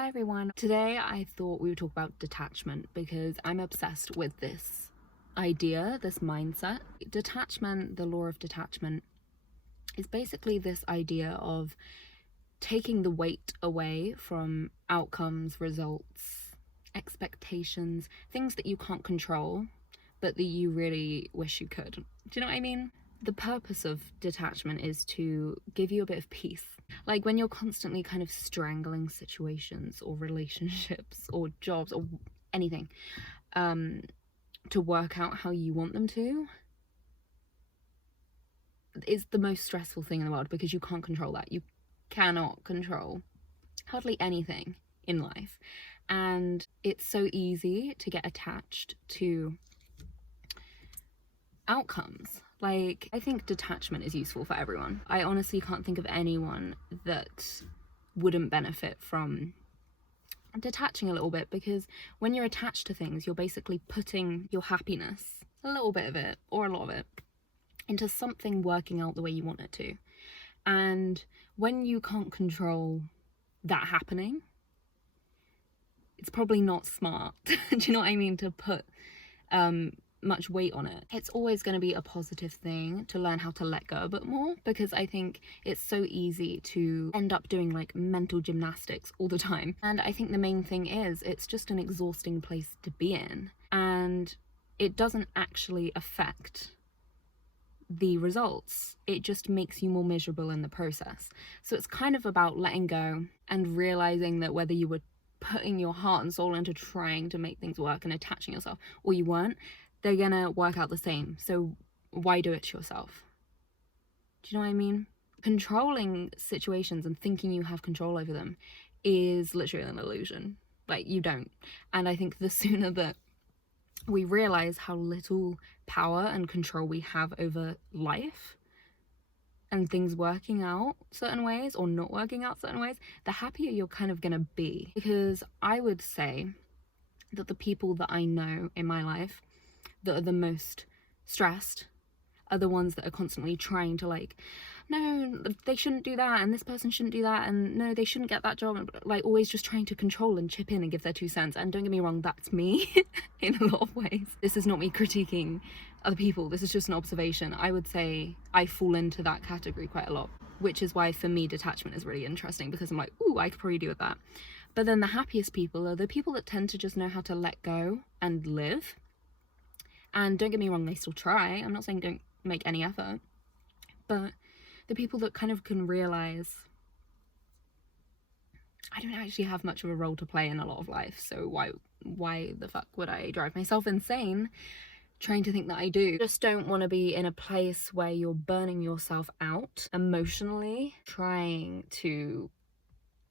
Hi everyone. Today I thought we would talk about detachment because I'm obsessed with this idea, this mindset. Detachment, the law of detachment, is basically this idea of taking the weight away from outcomes, results, expectations, things that you can't control, but that you really wish you could. Do you know what I mean? The purpose of detachment is to give you a bit of peace. Like when you're constantly kind of strangling situations or relationships or jobs or anything to work out how you want them to, it's the most stressful thing in the world because you can't control that. You cannot control hardly anything in life. And it's so easy to get attached to outcomes. Like, I think detachment is useful for everyone. I honestly can't think of anyone that wouldn't benefit from detaching a little bit, because when you're attached to things, you're basically putting your happiness, a little bit of it or a lot of it, into something working out the way you want it to. And when you can't control that happening, it's probably not smart, do you know what I mean, to put much weight on it. It's always going to be a positive thing to learn how to let go a bit more, because I think it's so easy to end up doing like mental gymnastics all the time. And I think the main thing is it's just an exhausting place to be in, and it doesn't actually affect the results. It just makes you more miserable in the process. So it's kind of about letting go and realizing that whether you were putting your heart and soul into trying to make things work and attaching yourself, or you weren't, they're gonna work out the same. So why do it to yourself? Do you know what I mean? Controlling situations and thinking you have control over them is literally an illusion. Like, you don't. And I think the sooner that we realize how little power and control we have over life and things working out certain ways or not working out certain ways, the happier you're kind of gonna be. Because I would say that the people that I know in my life that are the most stressed are the ones that are constantly trying to, like, no, they shouldn't do that, and this person shouldn't do that, and no, they shouldn't get that job, like always just trying to control and chip in and give their 2 cents. And don't get me wrong, that's me in a lot of ways. This is not me critiquing other people, this is just an observation. I would say I fall into that category quite a lot, which is why for me detachment is really interesting, because I'm like, ooh, I could probably do with that. But then the happiest people are the people that tend to just know how to let go and live. And don't get me wrong, they still try. I'm not saying don't make any effort. But the people that kind of can realize, I don't actually have much of a role to play in a lot of life, so why the fuck would I drive myself insane trying to think that I do? Just don't want to be in a place where you're burning yourself out emotionally, trying to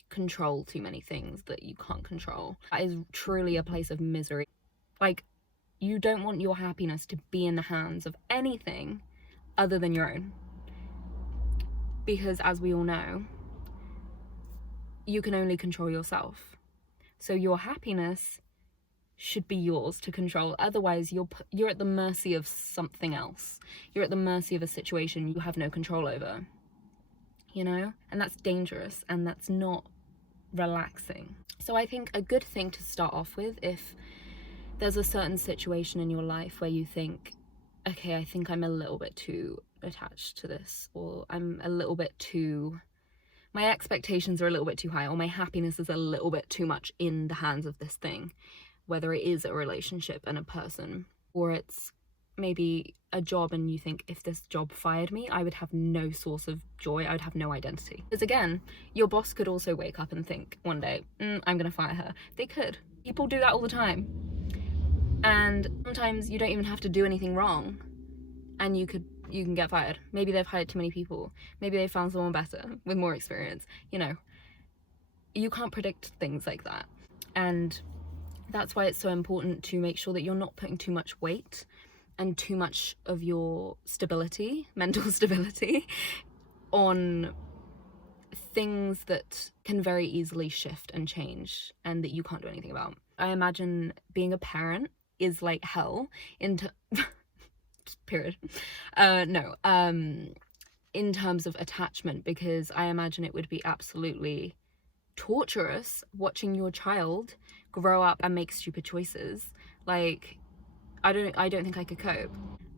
control too many things that you can't control. That is truly a place of misery. Like, you don't want your happiness to be in the hands of anything other than your own. Because as we all know, you can only control yourself. So your happiness should be yours to control. Otherwise, you're at the mercy of something else. You're at the mercy of a situation you have no control over. You know? And that's dangerous, and that's not relaxing. So I think a good thing to start off with, if there's a certain situation in your life where you think, okay, I think I'm a little bit too attached to this, or I'm a little bit too, my expectations are a little bit too high, or my happiness is a little bit too much in the hands of this thing, whether it is a relationship and a person, or it's maybe a job, and you think, if this job fired me, I would have no source of joy, I would have no identity. Because again, your boss could also wake up and think one day, I'm gonna fire her. They could. People do that all the time. And sometimes you don't even have to do anything wrong, and you can get fired. Maybe they've hired too many people. Maybe they found someone better with more experience. You know, you can't predict things like that. And that's why it's so important to make sure that you're not putting too much weight and too much of your stability, mental stability, on things that can very easily shift and change and that you can't do anything about. I imagine being a parent is like hell period. In terms of attachment, because I imagine it would be absolutely torturous watching your child grow up and make stupid choices. Like, I don't think I could cope.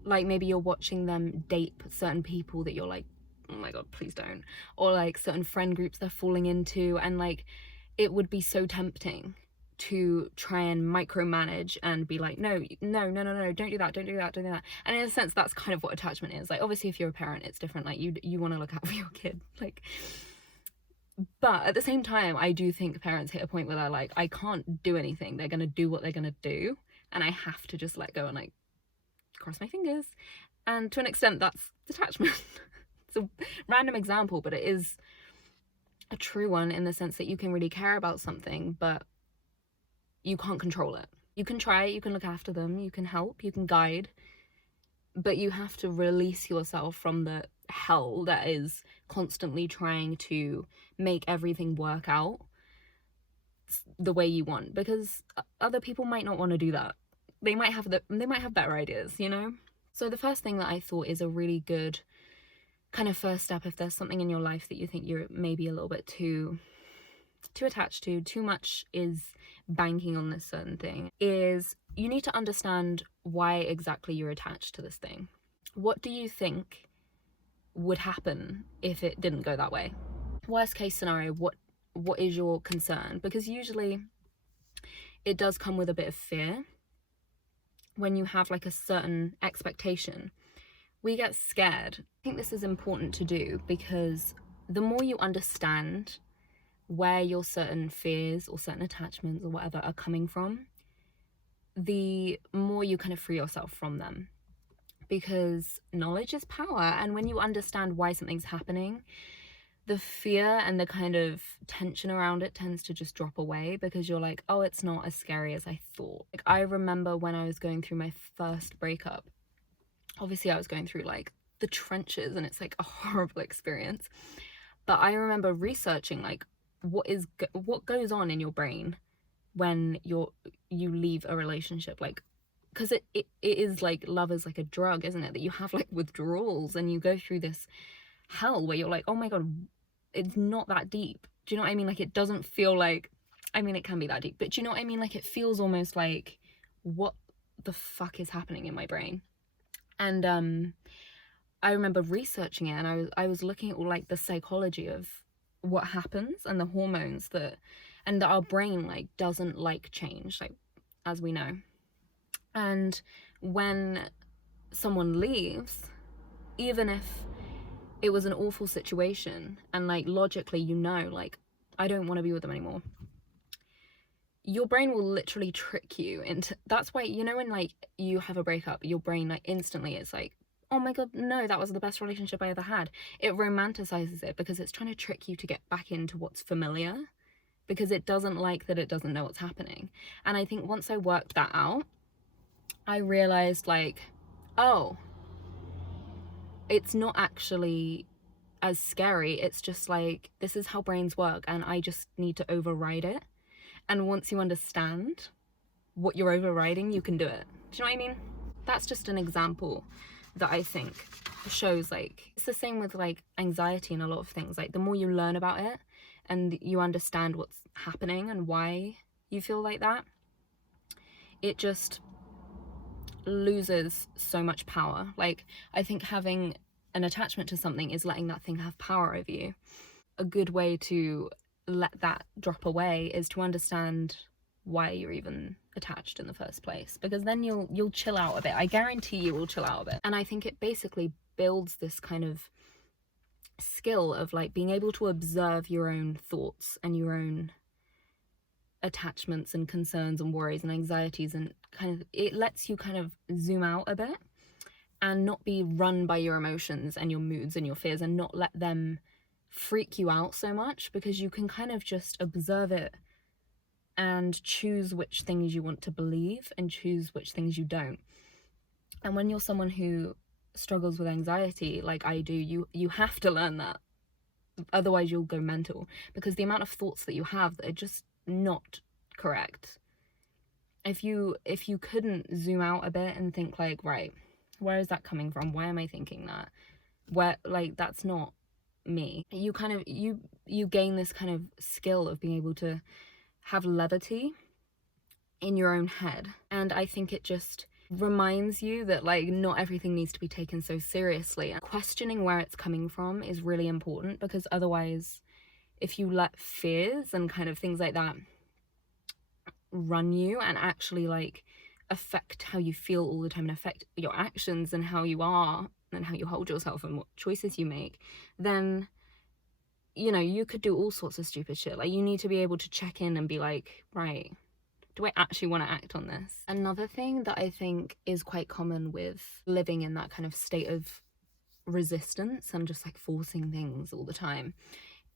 Like, maybe you're watching them date certain people that you're like, oh my god, please don't. Or like certain friend groups they're falling into, and like it would be so tempting to try and micromanage and be like, no, don't do that, don't do that, don't do that. And in a sense, that's kind of what attachment is. Like, obviously if you're a parent, it's different. Like, you want to look out for your kid, like, but at the same time, I do think parents hit a point where they're like, I can't do anything, they're gonna do what they're gonna do, and I have to just let go and like cross my fingers. And to an extent, that's detachment. It's a random example, but it is a true one in the sense that you can really care about something, but you can't control it. You can try, you can look after them, you can help, you can guide, but you have to release yourself from the hell that is constantly trying to make everything work out the way you want, because other people might not want to do that. They might have better ideas, you know? So the first thing that I thought is a really good kind of first step, if there's something in your life that you think you're maybe a little bit too attached to, too much is banking on this certain thing, is you need to understand why exactly you're attached to this thing. What do you think would happen if it didn't go that way? Worst case scenario, what is your concern? Because usually it does come with a bit of fear. When you have like a certain expectation, we get scared. I think this is important to do, because the more you understand where your certain fears or certain attachments or whatever are coming from, the more you kind of free yourself from them, because knowledge is power. And when you understand why something's happening, the fear and the kind of tension around it tends to just drop away, because you're like, oh, it's not as scary as I thought. Like, I remember when I was going through my first breakup, obviously I was going through like the trenches and it's like a horrible experience, but I remember researching like what goes on in your brain when you leave a relationship, like, because it is like, love is like a drug, isn't it, that you have like withdrawals and you go through this hell where you're like, oh my god, it's not that deep. Do you know what I mean? Like, it doesn't feel like, I mean, it can be that deep, but do you know what I mean? Like, it feels almost like, what the fuck is happening in my brain? And I remember researching it, and I was looking at all like the psychology of what happens and the hormones that our brain like doesn't like change, like, as we know. And when someone leaves, even if it was an awful situation and like logically, you know, like, I don't want to be with them anymore, your brain will literally trick you into, that's why, you know, when like you have a breakup, your brain like instantly is like, oh my god, no, that was the best relationship I ever had. It romanticizes it because it's trying to trick you to get back into what's familiar, because it doesn't like that it doesn't know what's happening. And I think once I worked that out, I realized like, oh, it's not actually as scary. It's just like, this is how brains work, and I just need to override it. And once you understand what you're overriding, you can do it. Do you know what I mean? That's just an example that I think shows, like, it's the same with like anxiety and a lot of things. Like, the more you learn about it and you understand what's happening and why you feel like that, it just loses so much power. Like, I think having an attachment to something is letting that thing have power over you. A good way to let that drop away is to understand why you're even attached in the first place, because then you'll chill out a bit. I guarantee you will chill out a bit. And I think it basically builds this kind of skill of like being able to observe your own thoughts and your own attachments and concerns and worries and anxieties, and kind of, it lets you kind of zoom out a bit and not be run by your emotions and your moods and your fears, and not let them freak you out so much, because you can kind of just observe it and choose which things you want to believe and choose which things you don't. And when you're someone who struggles with anxiety like I do, you have to learn that, otherwise you'll go mental, because the amount of thoughts that you have that are just not correct. If you couldn't zoom out a bit and think like, right, where is that coming from? Why am I thinking that? Where, like, that's not me. You kind of, you gain this kind of skill of being able to have levity in your own head. And I think it just reminds you that like not everything needs to be taken so seriously. Questioning where it's coming from is really important, because otherwise, if you let fears and kind of things like that run you and actually like affect how you feel all the time and affect your actions and how you are and how you hold yourself and what choices you make, then you know, you could do all sorts of stupid shit. Like, you need to be able to check in and be like, right, do I actually want to act on this? Another thing that I think is quite common with living in that kind of state of resistance and just like forcing things all the time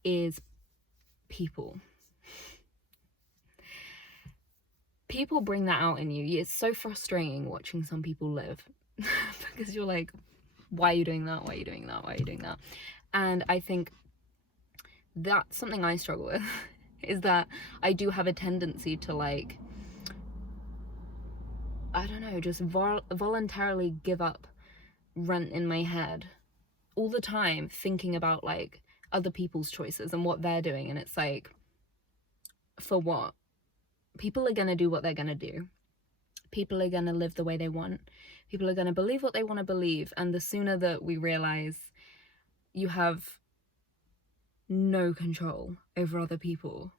is people. People bring that out in you. It's so frustrating watching some people live because you're like, why are you doing that? Why are you doing that? Why are you doing that? And I think that's something I struggle with is that I do have a tendency to like, I don't know, just voluntarily give up rent in my head all the time, thinking about like other people's choices and what they're doing. And it's like, for what? People are going to do what they're going to do. People are going to live the way they want. People are going to believe what they want to believe. And the sooner that we realize you have no control over other people,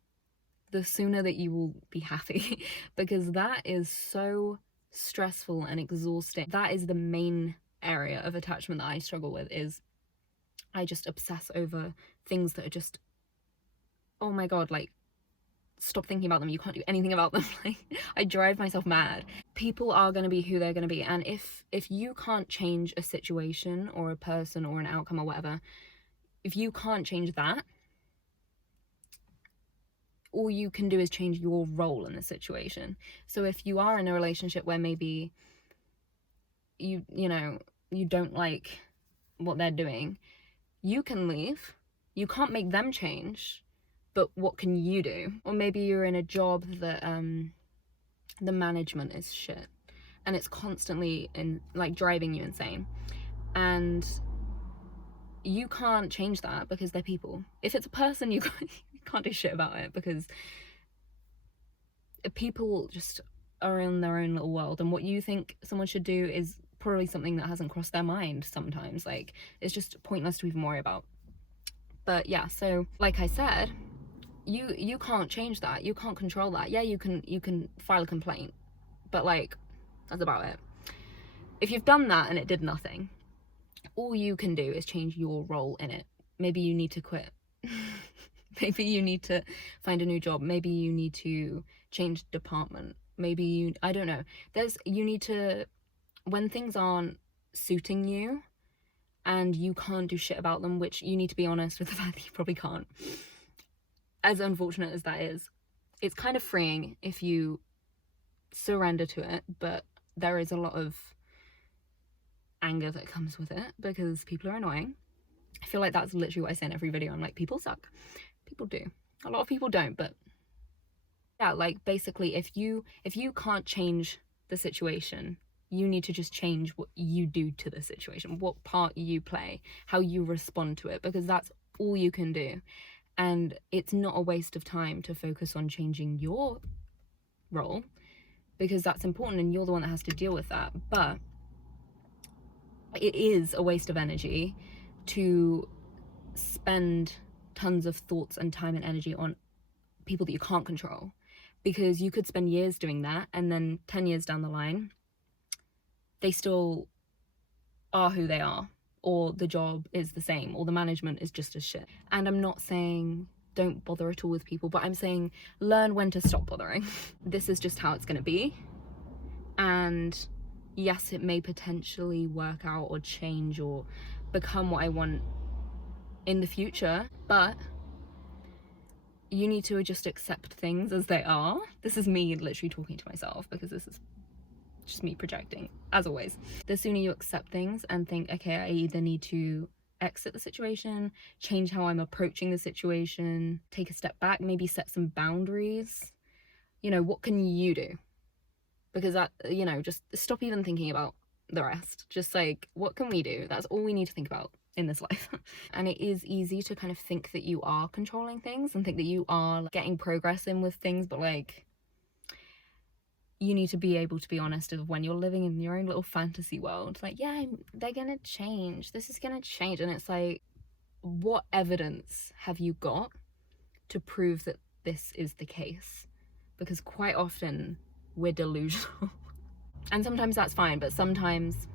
the sooner that you will be happy. Because that is so stressful and exhausting. That is the main area of attachment that I struggle with, is I just obsess over things that are just, oh my god, like, stop thinking about them. You can't do anything about them. Like, I drive myself mad. People are going to be who they're going to be, and if you can't change a situation or a person or an outcome or whatever, if you can't change that, all you can do is change your role in the situation. So if you are in a relationship where maybe you know, you don't like what they're doing, you can leave. You can't make them change, but what can you do? Or maybe you're in a job that the management is shit and it's constantly like driving you insane, and you can't change that because they're people. If it's a person, you can't do shit about it, because people just are in their own little world, and what you think someone should do is probably something that hasn't crossed their mind sometimes. Like, it's just pointless to even worry about. But yeah, so like I said, you can't change that. You can't control that. Yeah, you can file a complaint, but like, that's about it. If you've done that and it did nothing, all you can do is change your role in it. Maybe you need to quit. Maybe you need to find a new job. Maybe you need to change department. Maybe you, I don't know. You need to, when things aren't suiting you and you can't do shit about them, which you need to be honest with the fact that you probably can't, as unfortunate as that is, it's kind of freeing if you surrender to it, but there is a lot of anger that comes with it because people are annoying. I feel like that's literally what I say in every video. I'm like, people suck. People do. A lot of people don't, but yeah, like, basically, if you can't change the situation, you need to just change what you do to the situation, what part you play, how you respond to it, because that's all you can do. And it's not a waste of time to focus on changing your role, because that's important and you're the one that has to deal with that. But it is a waste of energy to spend tons of thoughts and time and energy on people that you can't control, because you could spend years doing that, and then 10 years down the line, they still are who they are, or the job is the same, or the management is just as shit. And I'm not saying don't bother at all with people, but I'm saying learn when to stop bothering. This is just how it's going to be. And yes, it may potentially work out or change or become what I want in the future, but you need to just accept things as they are. This is me literally talking to myself, because this is just me projecting, as always. The sooner you accept things and think, okay, I either need to exit the situation, change how I'm approaching the situation, take a step back, maybe set some boundaries. You know, what can you do? Because that, you know, just stop even thinking about the rest. Just like, what can we do? That's all we need to think about. in this life. And it is easy to kind of think that you are controlling things and think that you are like, getting progress in with things, but like, you need to be able to be honest of when you're living in your own little fantasy world. Like, yeah, they're gonna change, this is gonna change, and it's like, what evidence have you got to prove that this is the case? Because quite often we're delusional. And sometimes that's fine, but sometimes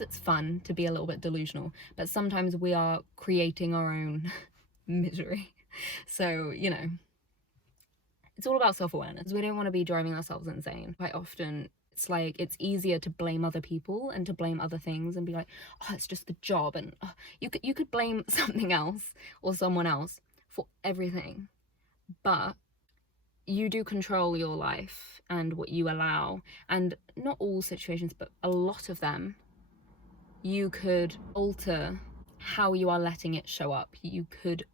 it's fun to be a little bit delusional, but sometimes we are creating our own misery. So, you know, it's all about self-awareness. We don't want to be driving ourselves insane. Quite often it's like, it's easier to blame other people and to blame other things and be like, oh, it's just the job, and oh, you could blame something else or someone else for everything. But you do control your life and what you allow, and not all situations, but a lot of them, you could alter how you are letting it show up. You could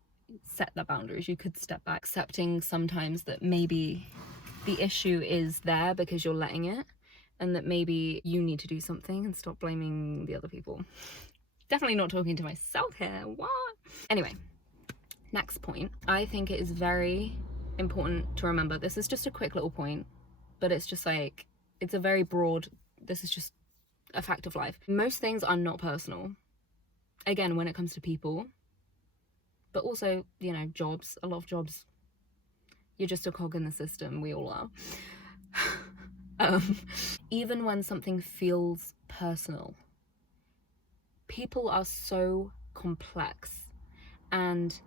set the boundaries, you could step back, accepting sometimes that maybe the issue is there because you're letting it, and that maybe you need to do something and stop blaming the other people. Definitely not talking to myself here, what? Anyway, next point. I think it is very important to remember, this is just a quick little point, but it's just like, it's a very broad, this is just a fact of life. Most things are not personal. Again, when it comes to people, but also, you know, jobs, a lot of jobs, you're just a cog in the system, we all are. Even when something feels personal, people are so complex, and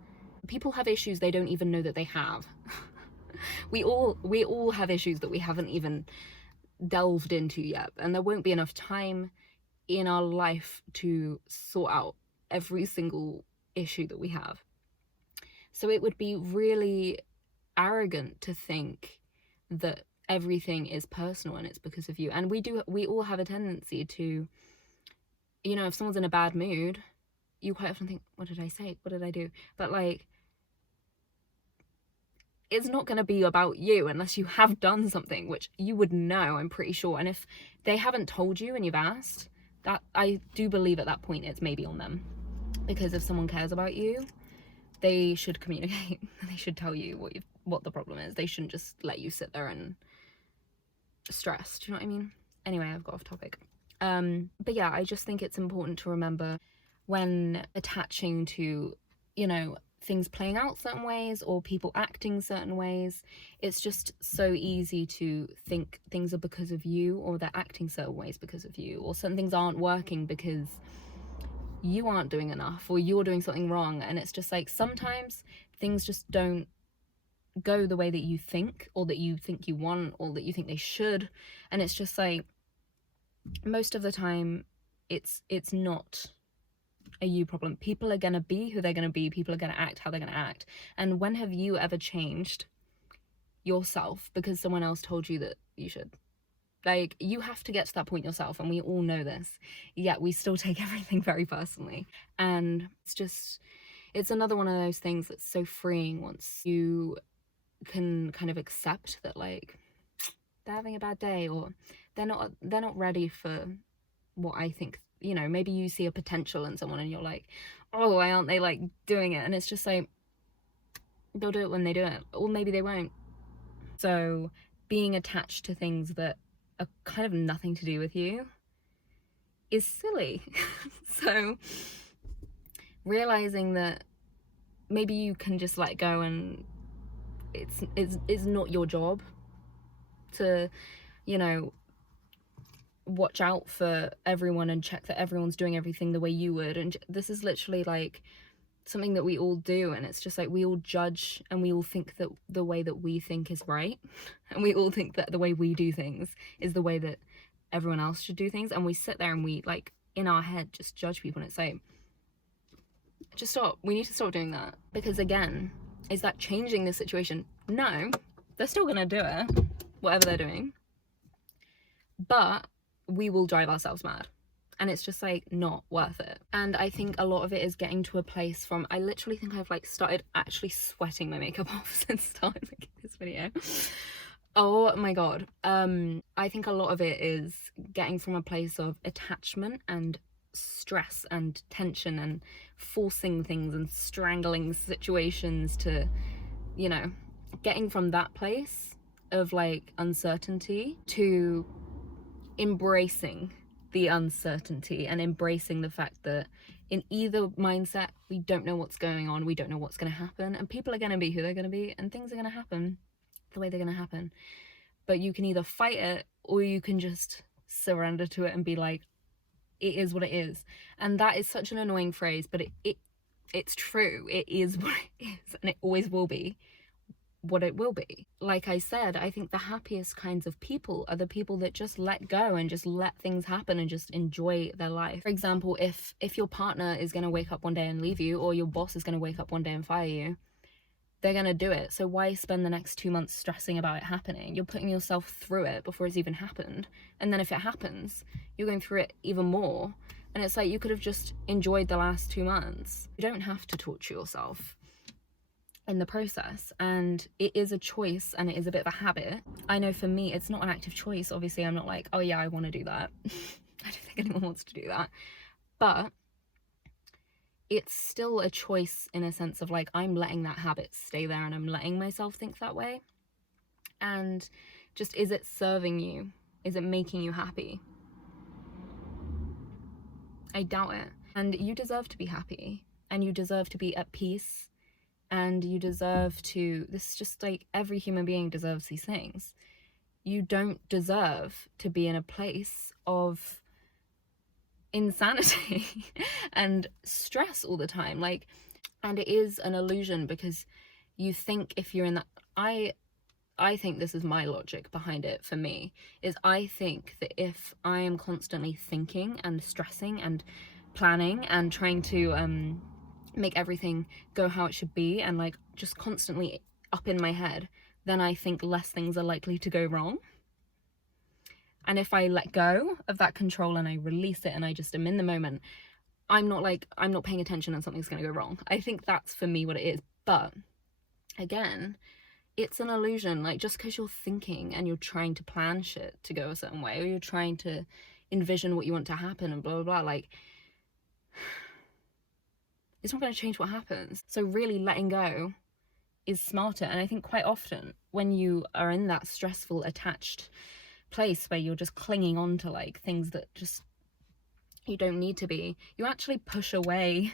people have issues they don't even know that they have. we all have issues that we haven't even delved into yet, and there won't be enough time in our life to sort out every single issue that we have. So it would be really arrogant to think that everything is personal and it's because of you. And we all have a tendency to, you know, if someone's in a bad mood, you quite often think, what did I say? What did I do? But like, it's not going to be about you unless you have done something, which you would know, I'm pretty sure. And if they haven't told you and you've asked, that I do believe at that point it's maybe on them. Because if someone cares about you, they should communicate. They should tell you what the problem is. They shouldn't just let you sit there and stress. Do you know what I mean? Anyway, I've got off topic. But yeah, I just think it's important to remember when attaching to, you know, things playing out certain ways or people acting certain ways, it's just so easy to think things are because of you, or they're acting certain ways because of you, or some things aren't working because you aren't doing enough, or you're doing something wrong. And it's just like, sometimes things just don't go the way that you think, or that you think you want, or that you think they should. And it's just like, most of the time it's not a you problem. People are gonna be who they're gonna be. People are gonna act how they're gonna act. And when have you ever changed yourself because someone else told you that you should? Like, you have to get to that point yourself, and we all know this, yet we still take everything very personally. And it's another one of those things that's so freeing once you can kind of accept that, like, they're having a bad day, or they're not ready for what I think. You know, maybe you see a potential in someone and you're like, oh, why aren't they like doing it? And it's just like, they'll do it when they do it, or maybe they won't. So being attached to things that are kind of nothing to do with you is silly. So realizing that maybe you can just let go, and it's not your job to, you know, watch out for everyone and check that everyone's doing everything the way you would. And this is literally like something that we all do, and it's just like, we all judge and we all think that the way that we think is right, and we all think that the way we do things is the way that everyone else should do things, and we sit there and we, like, in our head just judge people. And it's like, just stop. We need to stop doing that. Because again, is that changing the situation? No, they're still gonna do it, whatever they're doing, but we will drive ourselves mad, and it's just like not worth it. And I think a lot of it is getting to a place from, I literally think I've like started actually sweating my makeup off since starting making this video. Oh my god. I think a lot of it is getting from a place of attachment and stress and tension and forcing things and strangling situations to, you know, getting from that place of like uncertainty to embracing the uncertainty and embracing the fact that in either mindset, we don't know what's going on, we don't know what's going to happen, and people are going to be who they're going to be, and things are going to happen the way they're going to happen. But you can either fight it, or you can just surrender to it and be like, it is what it is. And that is such an annoying phrase, but it's true. It is what it is, and it always will be what it will be. Like I said, I think the happiest kinds of people are the people that just let go and just let things happen and just enjoy their life. For example, if your partner is going to wake up one day and leave you, or your boss is going to wake up one day and fire you, they're going to do it. So why spend the next 2 months stressing about it happening? You're putting yourself through it before it's even happened. And then if it happens, you're going through it even more. And it's like, you could have just enjoyed the last 2 months. You don't have to torture yourself in the process, and it is a choice, and it is a bit of a habit. I know for me it's not an active choice. Obviously I'm not like, oh yeah, I want to do that. I don't think anyone wants to do that, but it's still a choice in a sense of like, I'm letting that habit stay there and I'm letting myself think that way. And just, is it serving you? Is it making you happy? I doubt it. And you deserve to be happy, and you deserve to be at peace, and you deserve to, this is just like, every human being deserves these things. You don't deserve to be in a place of insanity and stress all the time. Like, and it is an illusion, because you think if you're in that, I think this is my logic behind it for me, is I think that if I am constantly thinking and stressing and planning and trying to make everything go how it should be, and like just constantly up in my head, then I think less things are likely to go wrong. And if I let go of that control and I release it and I just am in the moment, I'm not paying attention and something's going to go wrong. I think that's for me what it is. But again, it's an illusion. Like, just because you're thinking and you're trying to plan shit to go a certain way, or you're trying to envision what you want to happen and blah blah blah, like, it's not going to change what happens. So really letting go is smarter. And I think quite often when you are in that stressful, attached place where you're just clinging on to like things that just you don't need to be, you actually push away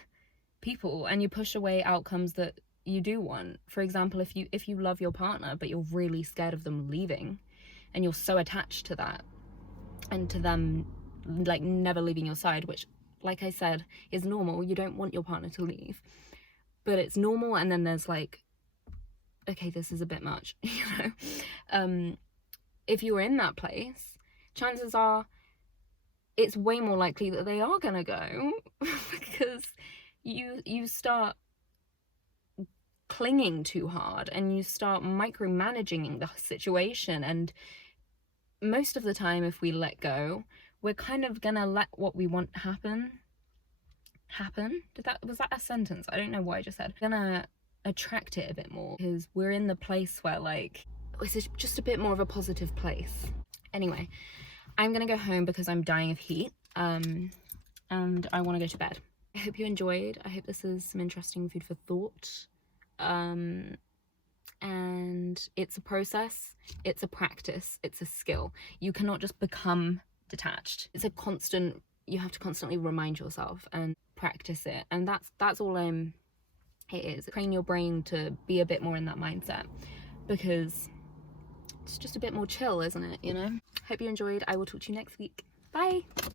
people, and you push away outcomes that you do want. For example, if you love your partner but you're really scared of them leaving, and you're so attached to that and to them like never leaving your side, which, like I said, is normal. You don't want your partner to leave, but it's normal. And then there's like, okay, this is a bit much, you know. If you're in that place, chances are it's way more likely that they are gonna go because you start clinging too hard and you start micromanaging the situation. And most of the time, if we let go, we're kind of gonna let what we want happen. Was that a sentence? I don't know what I just said. Gonna attract it a bit more, because we're in the place where like, it's just a bit more of a positive place. Anyway, I'm gonna go home because I'm dying of heat, and I want to go to bed. I hope you enjoyed. I hope this is some interesting food for thought. And it's a process, it's a practice, it's a skill. You cannot just become detached. It's a constant, you have to constantly remind yourself and practice it. And that's all it is. Train your brain to be a bit more in that mindset, because it's just a bit more chill, isn't it, you know? Hope you enjoyed. I will talk to you next week. Bye.